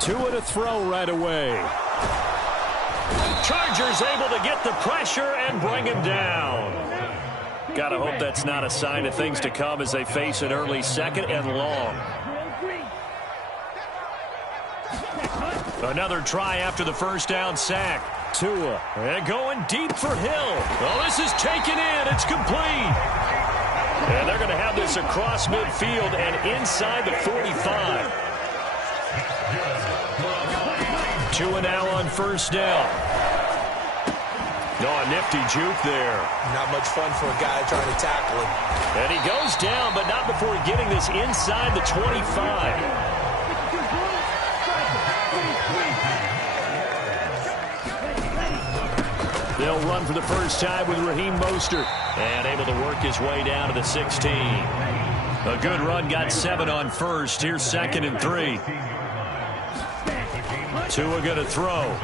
Two and a throw right away. Chargers able to get the pressure and bring him down. Gotta hope that's not a sign of things to come as they face an early second and long. Another try after the first down sack. Tua, and going deep for Hill. Oh, this is taken in. It's complete. And they're going to have this across midfield and inside the 45. Tua now on first down. Oh, a nifty juke there. Not much fun for a guy trying to tackle him. And he goes down, but not before getting this inside the 25. They'll run for the first time with Raheem Mostert. And able to work his way down to the 16. A good run, got 7 on first. Here's 2nd and 3. Tua going to throw.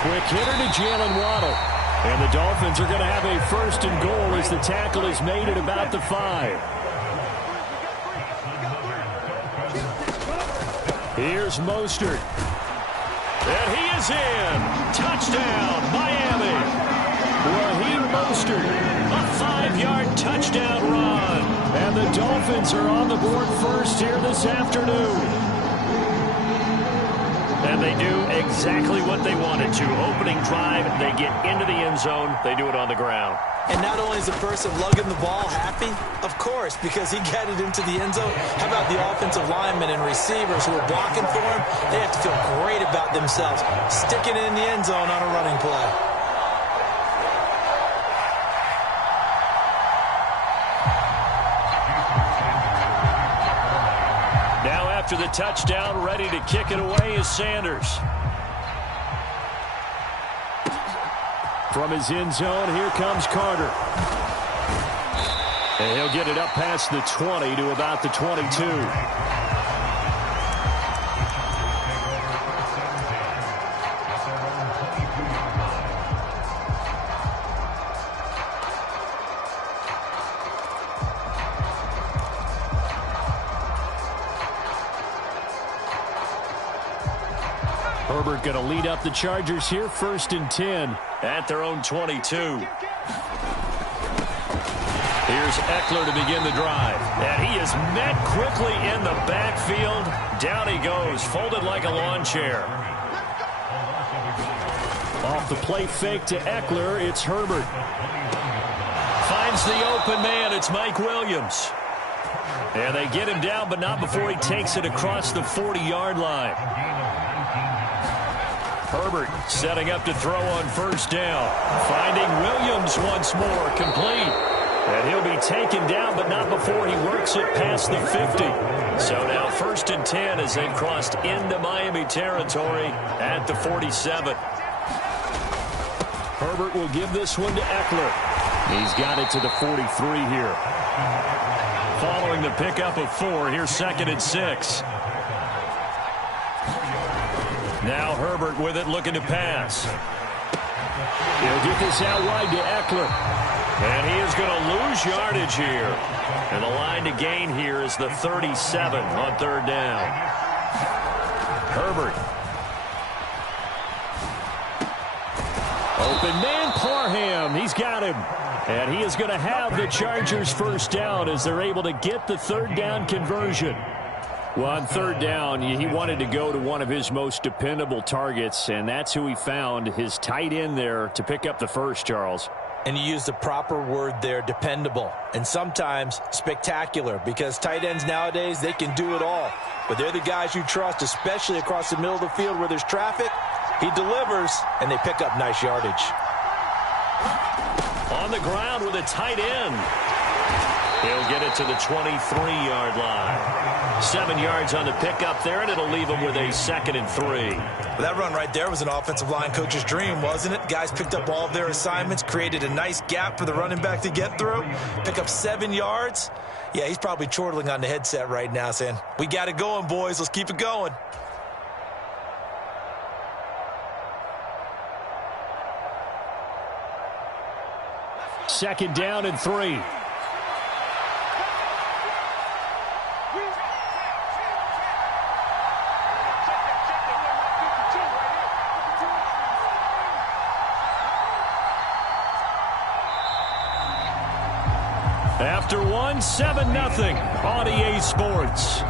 Quick hitter to Jalen Waddle. And the Dolphins are going to have a 1st and goal as the tackle is made at about the 5. Here's Mostert. And he is in. Touchdown, Miami. Raheem Mostert, a 5-yard touchdown run. And the Dolphins are on the board first here this afternoon. And they do exactly what they wanted to. Opening drive, they get into the end zone. They do it on the ground. And not only is the person lugging the ball happy, of course, because he got it into the end zone. How about the offensive linemen and receivers who are blocking for him? They have to feel great about themselves, sticking it in the end zone on a running play. Now after the touchdown, ready to kick it away is Sanders. From his end zone, here comes Carter. And he'll get it up past the 20 to about the 22. Herbert going to lead up the Chargers here, 1st and 10 at their own 22. Here's Eckler to begin the drive. And he is met quickly in the backfield. Down he goes, folded like a lawn chair. Off the play fake to Eckler, it's Herbert. Finds the open man, it's Mike Williams. And they get him down, but not before he takes it across the 40-yard line. Herbert setting up to throw on first down. Finding Williams once more, complete. And he'll be taken down, but not before he works it past the 50. So now 1st and 10 as they've crossed into Miami territory at the 47. Herbert will give this one to Eckler. He's got it to the 43 here. Following the pickup of 4, here's 2nd and 6. Now Herbert with it, looking to pass. He'll get this out wide to Eckler. And he is going to lose yardage here. And the line to gain here is the 37 on 3rd down. Herbert. Open man, Parham. He's got him. And he is going to have the Chargers' 1st down as they're able to get the 3rd down conversion. Well, on 3rd down, he wanted to go to one of his most dependable targets, and that's who he found, his tight end there, to pick up the first, Charles. And you used the proper word there, dependable, and sometimes spectacular, because tight ends nowadays, they can do it all. But they're the guys you trust, especially across the middle of the field where there's traffic. He delivers, and they pick up nice yardage. On the ground with a tight end. He'll get it to the 23-yard line. 7 yards on the pickup there, and it'll leave him with a 2nd and 3. Well, that run right there was an offensive line coach's dream, wasn't it? Guys picked up all of their assignments, created a nice gap for the running back to get through, pick up 7 yards. Yeah, he's probably chortling on the headset right now saying, we got it going, boys. Let's keep it going. 2nd down and 3. After 1, 7-0 on EA Sports.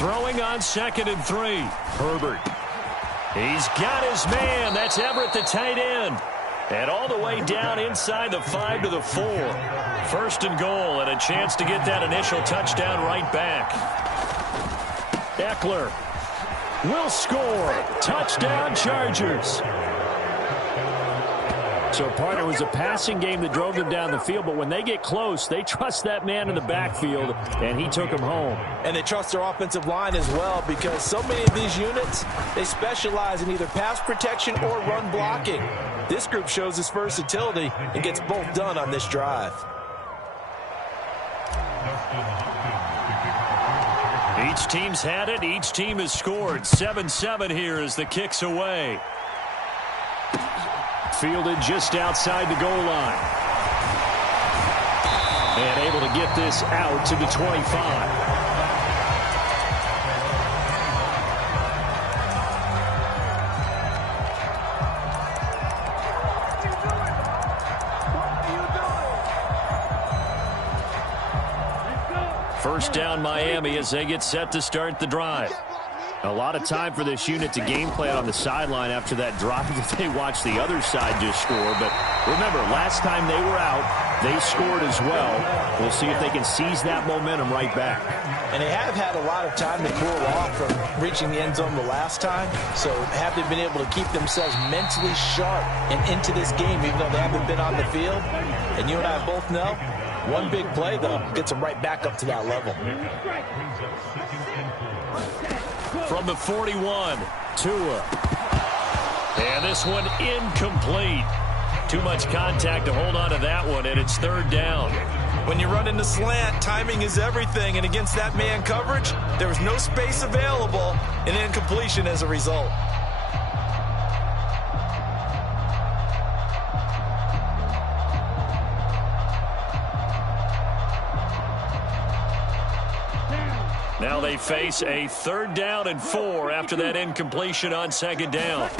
Throwing on 2nd and 3. Herbert. He's got his man. That's Everett, the tight end. And all the way down inside the 5 to the 4. 1st and goal, and a chance to get that initial touchdown right back. Eckler will score. Touchdown, Chargers. So, partner, it was a passing game that drove them down the field, but when they get close, they trust that man in the backfield, and he took him home. And they trust their offensive line as well, because so many of these units, they specialize in either pass protection or run blocking. This group shows its versatility and gets both done on this drive. Each team's had it. Each team has scored. 7-7 here as the kick's away. Fielded just outside the goal line. And able to get this out to the 25. First down, Miami, as they get set to start the drive. A lot of time for this unit to game plan on the sideline after that drive that they watched the other side just score. But remember, last time they were out, they scored as well. We'll see if they can seize that momentum right back. And they have had a lot of time to cool off from reaching the end zone the last time. So have they been able to keep themselves mentally sharp and into this game, even though they haven't been on the field? And you and I both know, one big play, though, gets them right back up to that level. From the 41, Tua. And this one incomplete. Too much contact to hold on to that one, and it's 3rd down. When you run in the slant, timing is everything, and against that man coverage, there was no space available, and incompletion as a result. Now they face a 3rd down and 4 after that incompletion on 2nd down.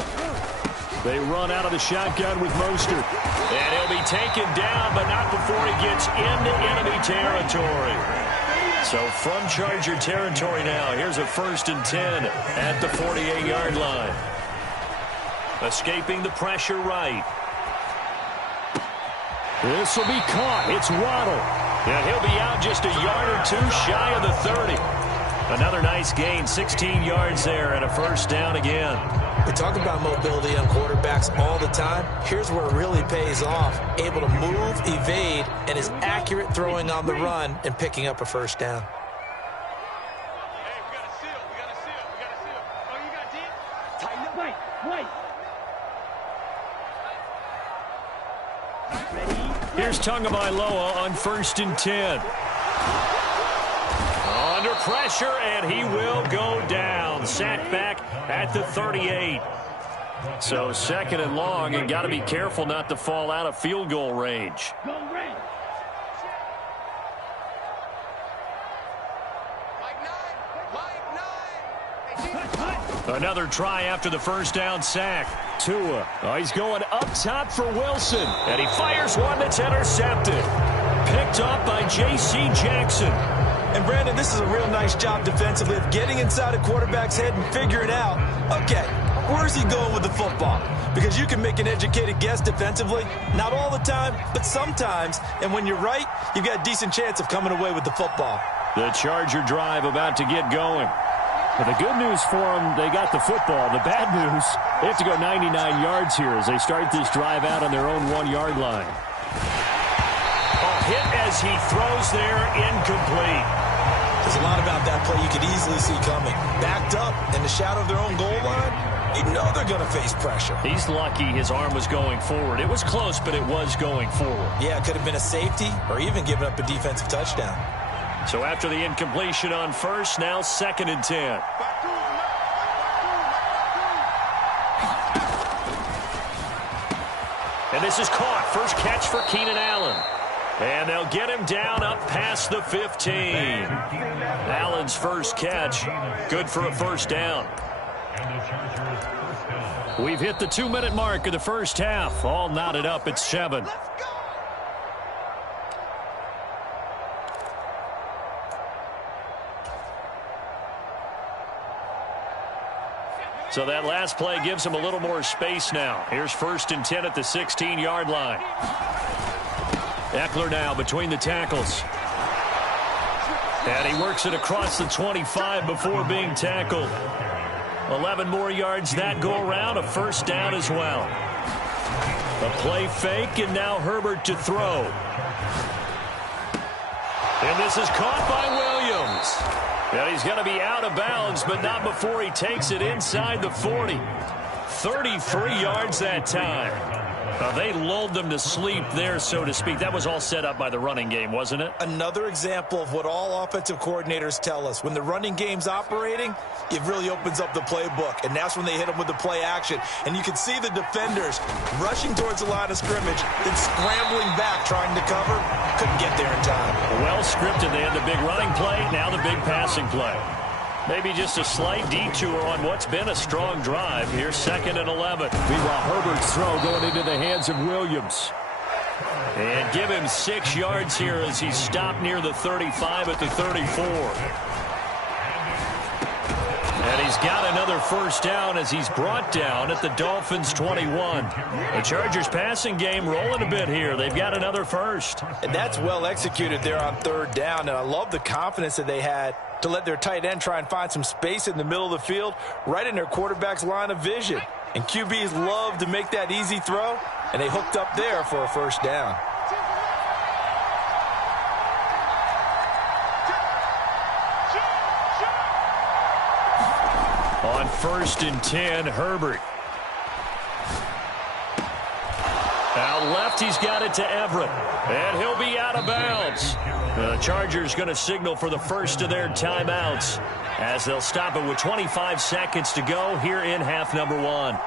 They run out of the shotgun with Mostert. And he'll be taken down, but not before he gets into enemy territory. So from Charger territory now, here's a 1st and 10 at the 48-yard line. Escaping the pressure right. This will be caught. It's Waddle. And he'll be out just a yard or two shy of the 30. Another nice gain, 16 yards there, and a 1st down again. We talk about mobility on quarterbacks all the time. Here's where it really pays off. Able to move, evade, and is accurate throwing on the run and picking up a 1st down. Hey, we got a seal. We got a seal. We got a seal. Oh, you got deep? Tighten up. Wait. Here's Tagovailoa on 1st and 10. Under pressure, and he will go down. Sacked back at the 38. So 2nd and long, and got to be careful not to fall out of field goal range. Another try after the 1st down sack. Tua. Oh, he's going up top for Wilson. And he fires one that's intercepted. Picked up by J.C. Jackson. And, Brandon, this is a real nice job defensively of getting inside a quarterback's head and figuring out, okay, where's he going with the football? Because you can make an educated guess defensively. Not all the time, but sometimes. And when you're right, you've got a decent chance of coming away with the football. The Charger drive about to get going. But the good news for them, they got the football. The bad news, they have to go 99 yards here as they start this drive out on their own 1-yard line. Hit as he throws there, incomplete. There's a lot about that play you could easily see coming. Backed up in the shadow of their own goal line, you know they're going to face pressure. He's lucky his arm was going forward. It was close, but it was going forward. Yeah, it could have been a safety or even given up a defensive touchdown. So after the incompletion on first, now 2nd and 10. And this is caught. First catch for Keenan Allen. And they'll get him down up past the 15. Allen's first catch, good for a first down. We've hit the 2-minute mark of the first half. All knotted up at 7. So that last play gives him a little more space now. Here's 1st and 10 at the 16-yard line. Eckler now between the tackles. And he works it across the 25 before being tackled. 11 more yards that go around, a first down as well. A play fake, and now Herbert to throw. And this is caught by Williams. And he's going to be out of bounds, but not before he takes it inside the 40. 33 yards that time. They lulled them to sleep there, so to speak. That was all set up by the running game, wasn't it? Another example of what all offensive coordinators tell us. When the running game's operating, it really opens up the playbook. And that's when they hit them with the play action. And you can see the defenders rushing towards the line of scrimmage, then scrambling back, trying to cover. Couldn't get there in time. Well scripted. They had the big running play, now the big passing play. Maybe just a slight detour on what's been a strong drive. Here's 2nd and 11. Meanwhile, Herbert's throw going into the hands of Williams. And give him 6 yards here as he's stopped near the 35 at the 34. And he's got another first down as he's brought down at the Dolphins' 21. The Chargers' passing game rolling a bit here. They've got another first. And that's well executed there on 3rd down. And I love the confidence that they had to let their tight end try and find some space in the middle of the field, right in their quarterback's line of vision. And QBs love to make that easy throw, and they hooked up there for a first down. On 1st and 10, Herbert. Out left, he's got it to Everett. And he'll be out of bounds. The Chargers going to signal for the first of their timeouts as they'll stop it with 25 seconds to go here in half number 1.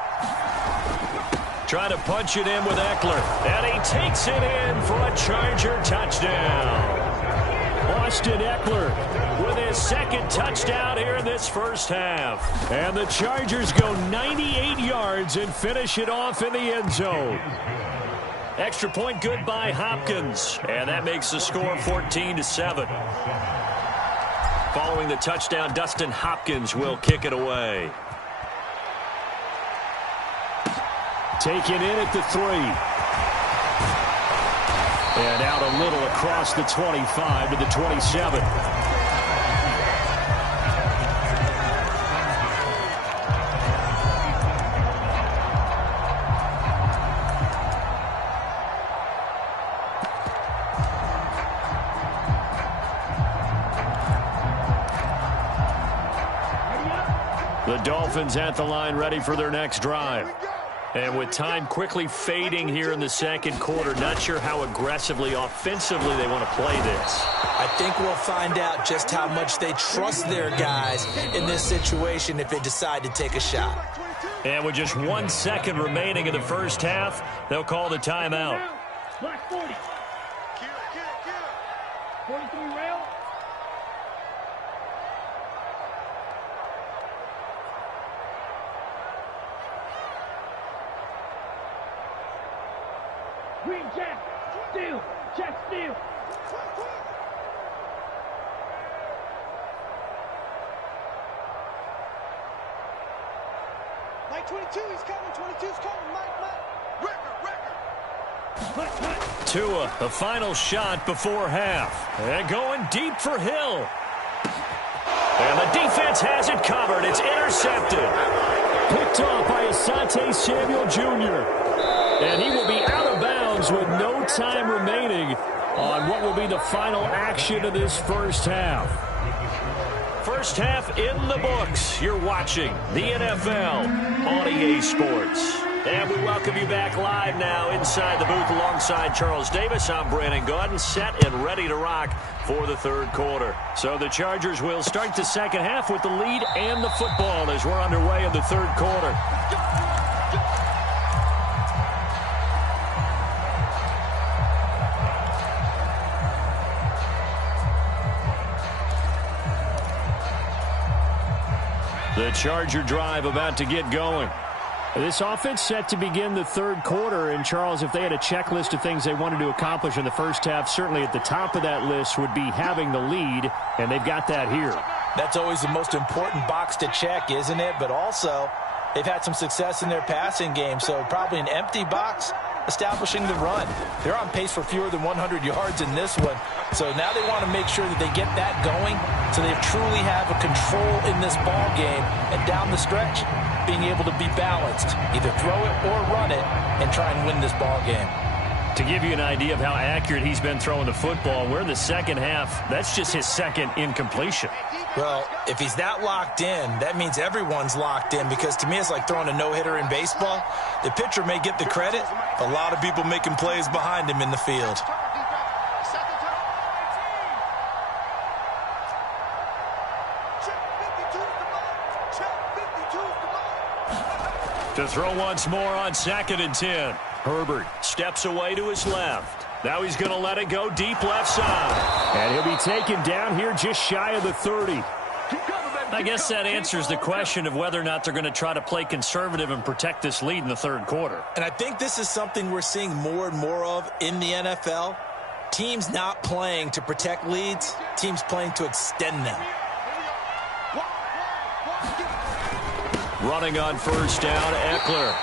Trying to punch it in with Eckler. And he takes it in for a Charger touchdown. Austin Eckler with his 2nd touchdown here in this first half. And the Chargers go 98 yards and finish it off in the end zone. Extra point good by Hopkins. And that makes the score 14-7. Following the touchdown, Dustin Hopkins will kick it away. Taken in at the 3. And out a little across the 25 to the 27. The Dolphins at the line ready for their next drive. And with time quickly fading here in the second quarter, not sure how aggressively, offensively they want to play this. I think we'll find out just how much they trust their guys in this situation if they decide to take a shot. And with just 1 second remaining in the first half, they'll call the timeout. Black 40. 43 rail. Green Jack, steal, Jack steal. Mike 22, he's coming, 22's coming, Mike. Record. Tua, the final shot before half. And going deep for Hill. And the defense has it covered. It's intercepted. Picked off by Asante Samuel Jr. And he will be out of bounds with no time remaining on what will be the final action of this first half. First half in the books. You're watching the NFL on EA Sports. And we welcome you back live now inside the booth alongside Charles Davis. I'm Brandon Gaudin, set and ready to rock for the third quarter. So the Chargers will start the second half with the lead and the football as we're underway in the third quarter. The Charger drive about to get going. This offense set to begin the third quarter. And, Charles, if they had a checklist of things they wanted to accomplish in the first half, certainly at the top of that list would be having the lead, and they've got that here. That's always the most important box to check, isn't it? But also, they've had some success in their passing game, so probably an empty box establishing the run. They're on pace for fewer than 100 yards in this one, so now they want to make sure that they get that going so they truly have a control in this ball game, and down the stretch, being able to be balanced, either throw it or run it, and try and win this ball game. To give you an idea of how accurate he's been throwing the football, we're in the second half. That's just his second incompletion. Well, if he's that locked in, that means everyone's locked in, because to me it's like throwing a no-hitter in baseball. The pitcher may get the credit, a lot of people making plays behind him in the field. To throw once more on 2nd and 10. Herbert steps away to his left. Now he's going to let it go deep left side. And he'll be taken down here just shy of the 30. I guess that answers the question of whether or not they're going to try to play conservative and protect this lead in the third quarter. And I think this is something we're seeing more and more of in the NFL. Teams not playing to protect leads, teams playing to extend them. Running on first down, Eckler.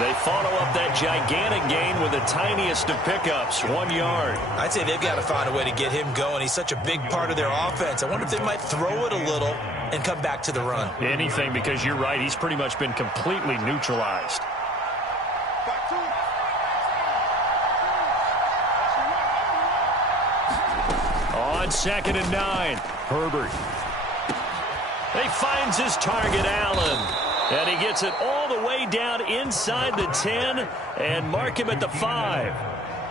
They follow up that gigantic gain with the tiniest of pickups, 1 yard. I'd say they've got to find a way to get him going. He's such a big part of their offense. I wonder if they might throw it a little and come back to the run. Anything, because you're right, he's pretty much been completely neutralized. On 2nd and 9, Herbert. He finds his target, Allen. And he gets it all the way down inside the 10 and mark him at the 5.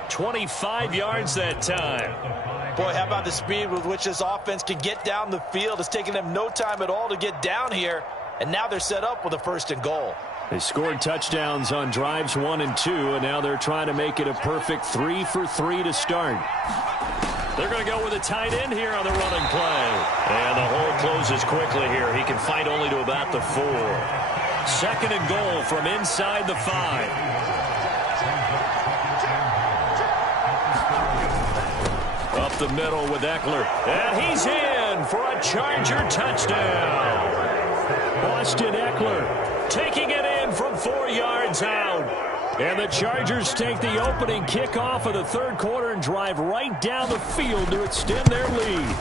25 yards that time. Boy, how about the speed with which this offense can get down the field? It's taken them no time at all to get down here, and now they're set up with a 1st and goal. They scored touchdowns on drives 1 and 2, and now they're trying to make it a perfect 3 for 3 to start. They're going to go with a tight end here on the running play. And the hole closes quickly here. He can fight only to about the 4. 2nd and goal from inside the 5. Up the middle with Eckler. And he's in for a Charger touchdown. Austin Eckler taking it in from 4 yards out. And the Chargers take the opening kickoff of the third quarter and drive right down the field to extend their lead.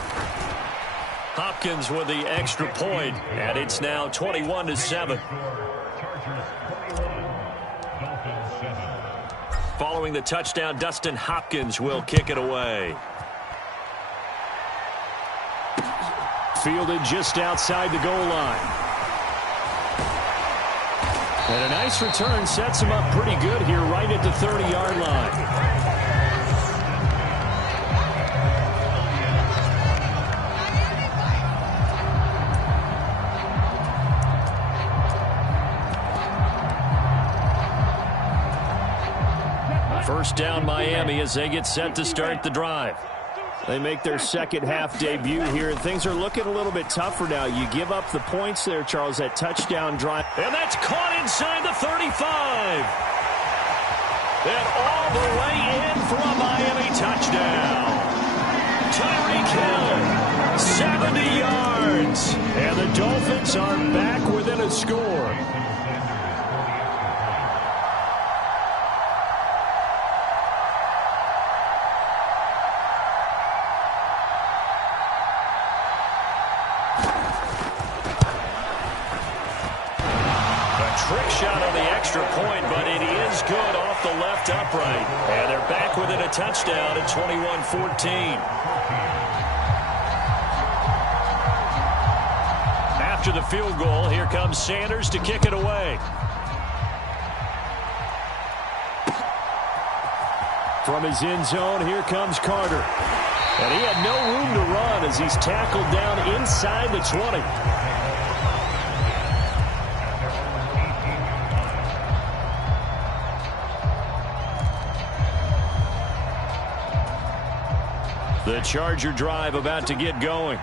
Hopkins with the extra point, and it's now 21-7. Following the touchdown, Dustin Hopkins will kick it away. Fielded just outside the goal line. And a nice return sets him up pretty good here right at the 30-yard line. First down Miami as they get set to start the drive. They make their second half debut here, and things are looking a little bit tougher now. You give up the points there, Charles, that touchdown drive. And that's caught inside the 35. And all the way in for a Miami touchdown. Tyreek Hill, 70 yards. And the Dolphins are back within a score. trick shot on the extra point, but it is good off the left upright. And they're back within a touchdown at 21-14. After the field goal, here comes Sanders to kick it away. From his end zone, here comes Carter. And he had no room to run as he's tackled down inside the 20. The Charger drive about to get going.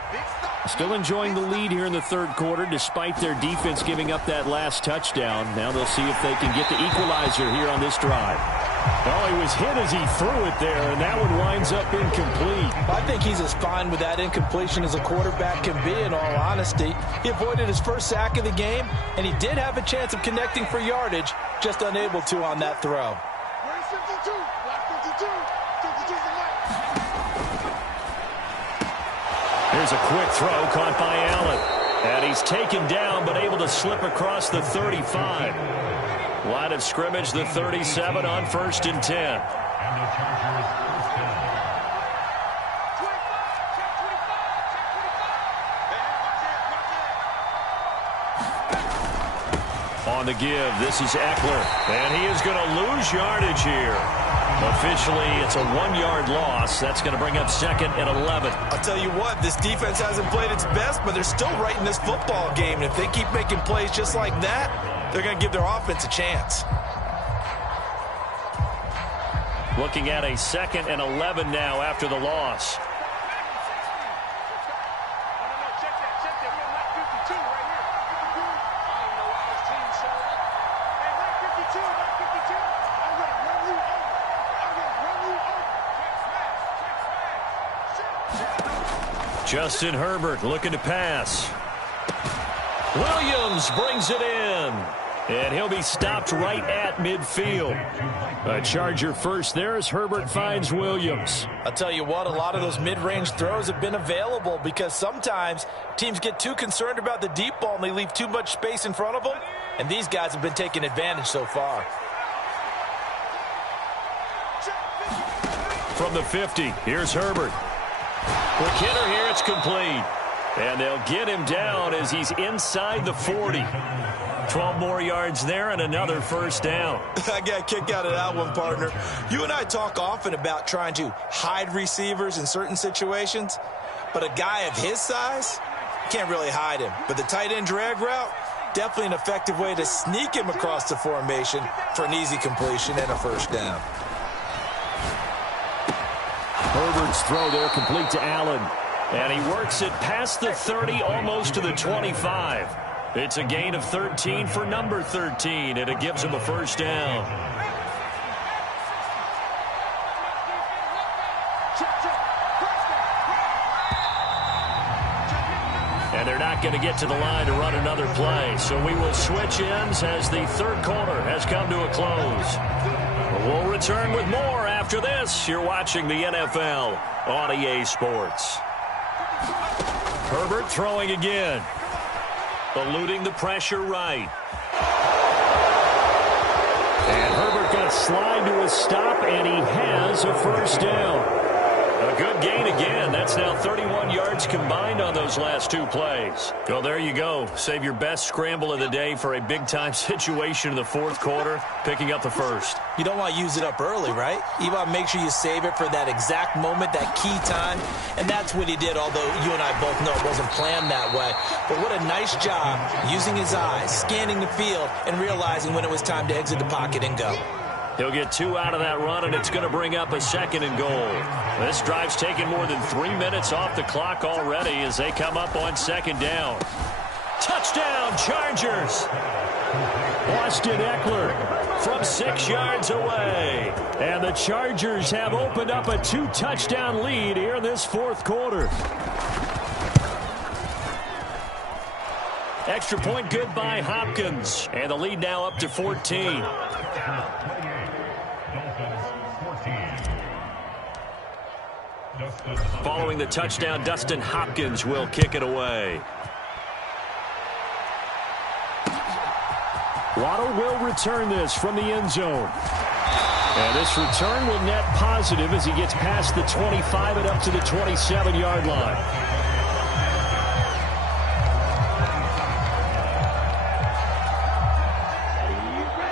Still enjoying the lead here in the third quarter despite their defense giving up that last touchdown. Now they'll see if they can get the equalizer here on this drive. Oh, he was hit as he threw it there, and that one winds up incomplete. I think he's as fine with that incompletion as a quarterback can be, in all honesty. He avoided his first sack of the game, and he did have a chance of connecting for yardage, just unable to on that throw. Where's 52? Block 52. 52's the light. Here's a quick throw caught by Allen. And he's taken down but able to slip across the 35. Line of scrimmage, the 37 on 1st and 10. And the Chargers first down. 25, check 25, check 25. On the give, this is Eckler. And he is going to lose yardage here. Officially, it's a 1-yard loss. That's going to bring up 2nd and 11. I'll tell you what, this defense hasn't played its best, but they're still right in this football game. And if they keep making plays just like that, they're going to give their offense a chance. Looking at a 2nd and 11 now after the loss. No, check that. We got Mike 52 right here. 52. I don't even know why his team showed up. Hey, Mike 52, Mike 52. I'm going to run you over. I'm going to run you over. Check smash. Justin Herbert looking to pass. Williams brings it in. And he'll be stopped right at midfield. A Charger first there as Herbert finds Williams. I'll tell you what, a lot of those mid-range throws have been available because sometimes teams get too concerned about the deep ball and they leave too much space in front of them. And these guys have been taking advantage so far. From the 50, here's Herbert. Quick hitter here, it's complete. And they'll get him down as he's inside the 40. 12 more yards there and another first down. I got a kick out of that one, partner. You and I talk often about trying to hide receivers in certain situations, but a guy of his size can't really hide him. But the tight end drag route, definitely an effective way to sneak him across the formation for an easy completion and a first down. Herbert's throw there complete to Allen. And he works it past the 30, almost to the 25. It's a gain of 13 for number 13, and it gives him a first down. And they're not going to get to the line to run another play, so we will switch ends as the third quarter has come to a close. We'll return with more after this. You're watching the NFL on EA Sports. Herbert throwing again. Eluding the pressure right. And Herbert going to slide to a stop, and he has a first down. A good gain again. That's now 31 yards combined on those last two plays. Well, there you go. Save your best scramble of the day for a big-time situation in the fourth quarter, picking up the first. You don't want to use it up early, right? You want to make sure you save it for that exact moment, that key time. And that's what he did, although you and I both know it wasn't planned that way. But what a nice job using his eyes, scanning the field, and realizing when it was time to exit the pocket and go. He'll get 2 out of that run, and it's going to bring up a 2nd and goal. This drive's taken more than 3 minutes off the clock already as they come up on 2nd down. Touchdown, Chargers! Austin Eckler from 6 yards away. And the Chargers have opened up a 2-touchdown lead here in this fourth quarter. Extra point good by Hopkins. And the lead now up to 14. Following the touchdown, Dustin Hopkins will kick it away. Waddle will return this from the end zone. And this return will net positive as he gets past the 25 and up to the 27-yard line.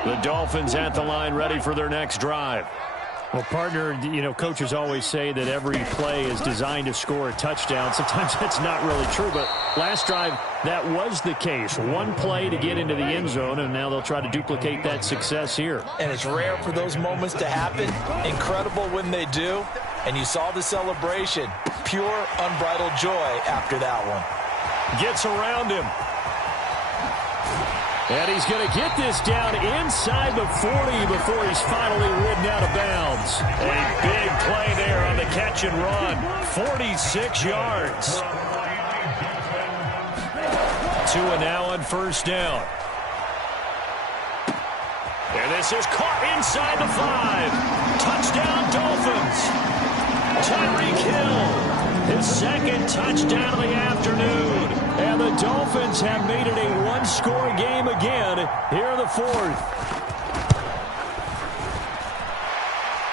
The Dolphins at the line ready for their next drive. Well, partner, you know, coaches always say that every play is designed to score a touchdown. Sometimes that's not really true, but last drive, that was the case. One play to get into the end zone, and now they'll try to duplicate that success here. And it's rare for those moments to happen. Incredible when they do. And you saw the celebration. Pure, unbridled joy after that one. Gets around him. And he's going to get this down inside the 40 before he's finally ridden out of bounds. A big play there on the catch and run. 46 yards. Tua now on first down. And this is caught inside the 5. Touchdown, Dolphins. Tyreek Hill, his second touchdown of the afternoon. And the Dolphins have made it a one-score game again here in the 4th.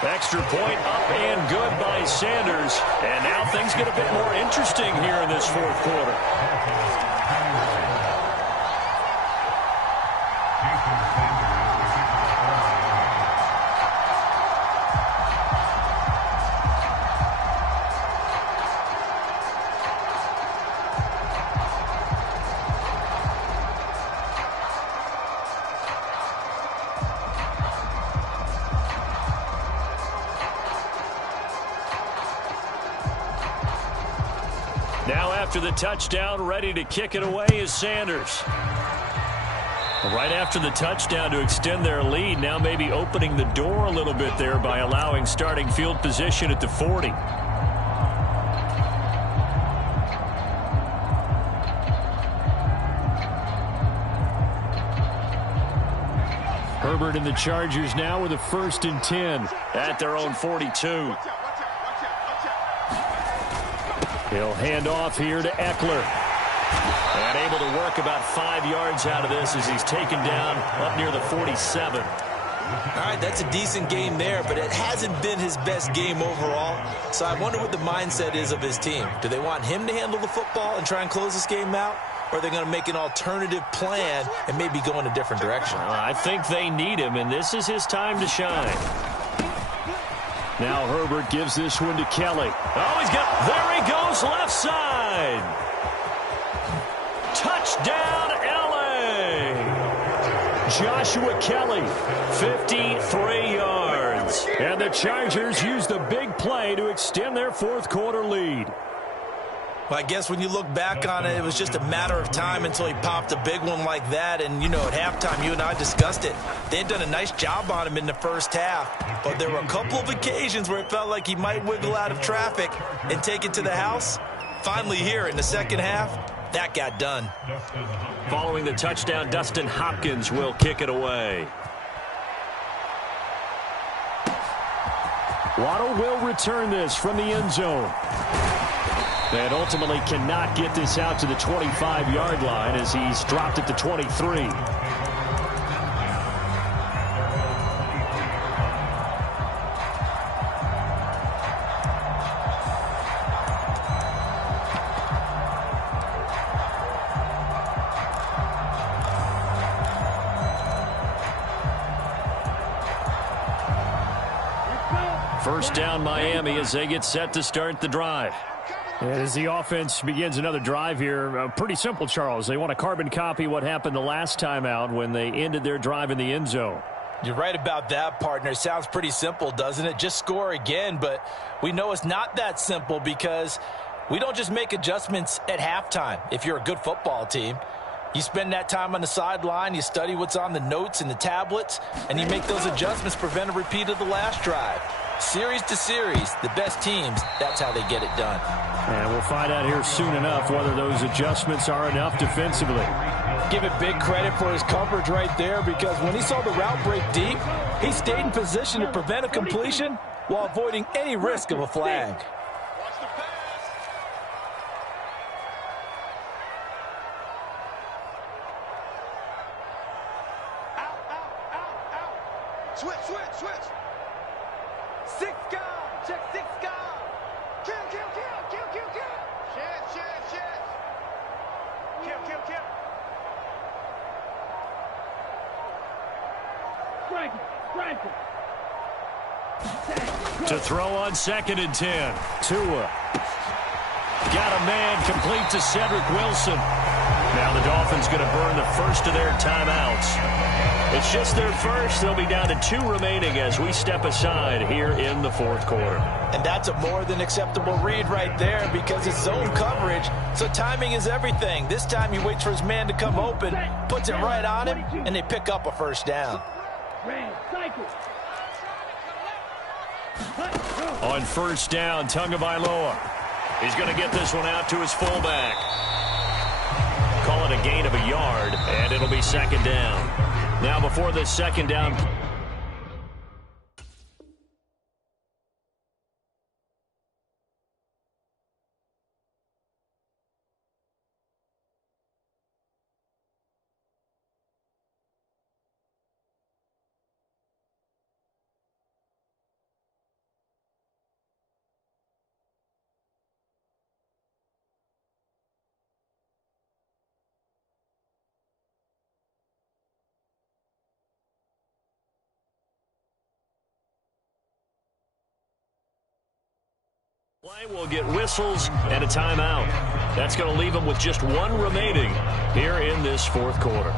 Extra point up and good by Sanders. And now things get a bit more interesting here in this 4th quarter. Now after the touchdown, ready to kick it away is Sanders. Right after the touchdown to extend their lead, now maybe opening the door a little bit there by allowing starting field position at the 40. Herbert and the Chargers now with a 1st and 10 at their own 42. He'll hand off here to Eckler. And able to work about 5 yards out of this as he's taken down up near the 47. All right, that's a decent game there, but it hasn't been his best game overall. So I wonder what the mindset is of his team. Do they want him to handle the football and try and close this game out? Or are they going to make an alternative plan and maybe go in a different direction? I think they need him, and this is his time to shine. Now Herbert gives this one to Kelly. Oh, there he goes, left side. Touchdown, L.A. Joshua Kelly, 53 yards. And the Chargers use the big play to extend their 4th quarter lead. Well, I guess when you look back on it, it was just a matter of time until he popped a big one like that. And, you know, at halftime, you and I discussed it. They had done a nice job on him in the first half. But there were a couple of occasions where it felt like he might wiggle out of traffic and take it to the house. Finally here in the second half, that got done. Following the touchdown, Dustin Hopkins will kick it away. Waddle will return this from the end zone. And ultimately cannot get this out to the 25-yard line as he's dropped at the 23. First down, Miami, as they get set to start the drive. And as the offense begins another drive here, pretty simple, Charles. They want to carbon copy what happened the last time out when they ended their drive in the end zone. You're right about that, partner. Sounds pretty simple, doesn't it? Just score again, but we know it's not that simple because we don't just make adjustments at halftime if you're a good football team. You spend that time on the sideline, you study what's on the notes and the tablets, and you make those adjustments to prevent a repeat of the last drive. Series to series, the best teams, that's how they get it done. And we'll find out here soon enough whether those adjustments are enough defensively. Give it big credit for his coverage right there because when he saw the route break deep, he stayed in position to prevent a completion while avoiding any risk of a flag. Switch, switch, switch. Six guard. Check six guard. Kill, kill, kill, kill, kill, kill. Shit. Kill, kill, kill. Strike it. To throw on 2nd and 10. Tua. Got a man complete to Cedric Wilson. Now the Dolphins going to burn the first of their timeouts. It's just their first. They'll be down to 2 remaining as we step aside here in the 4th quarter. And that's a more than acceptable read right there because it's zone coverage, so timing is everything. This time he waits for his man to come open, puts it right on him, and they pick up a first down. On 1st down, Tagovailoa. He's going to get this one out to his fullback. Call it a gain of a yard, and it'll be 2nd down. Now before this 2nd down. Play will get whistles and a timeout. That's going to leave them with just 1 remaining here in this 4th quarter.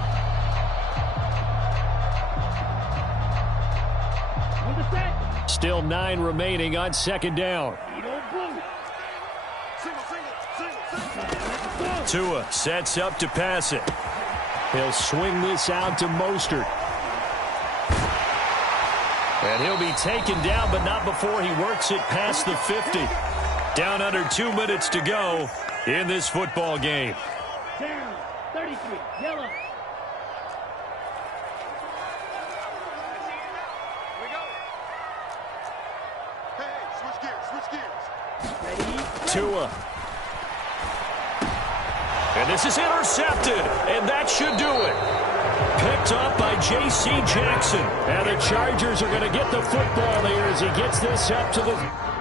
Still 9 remaining on 2nd down. Tua sets up to pass it. He'll swing this out to Mostert. And he'll be taken down, but not before he works it past the 50. Down under 2 minutes to go in this football game. Down, 33, yellow. Here we go. Hey, switch gears. Ready? Tua. And this is intercepted, and that should do it. Picked up by J.C. Jackson. And the Chargers are going to get the football here as he gets this up to the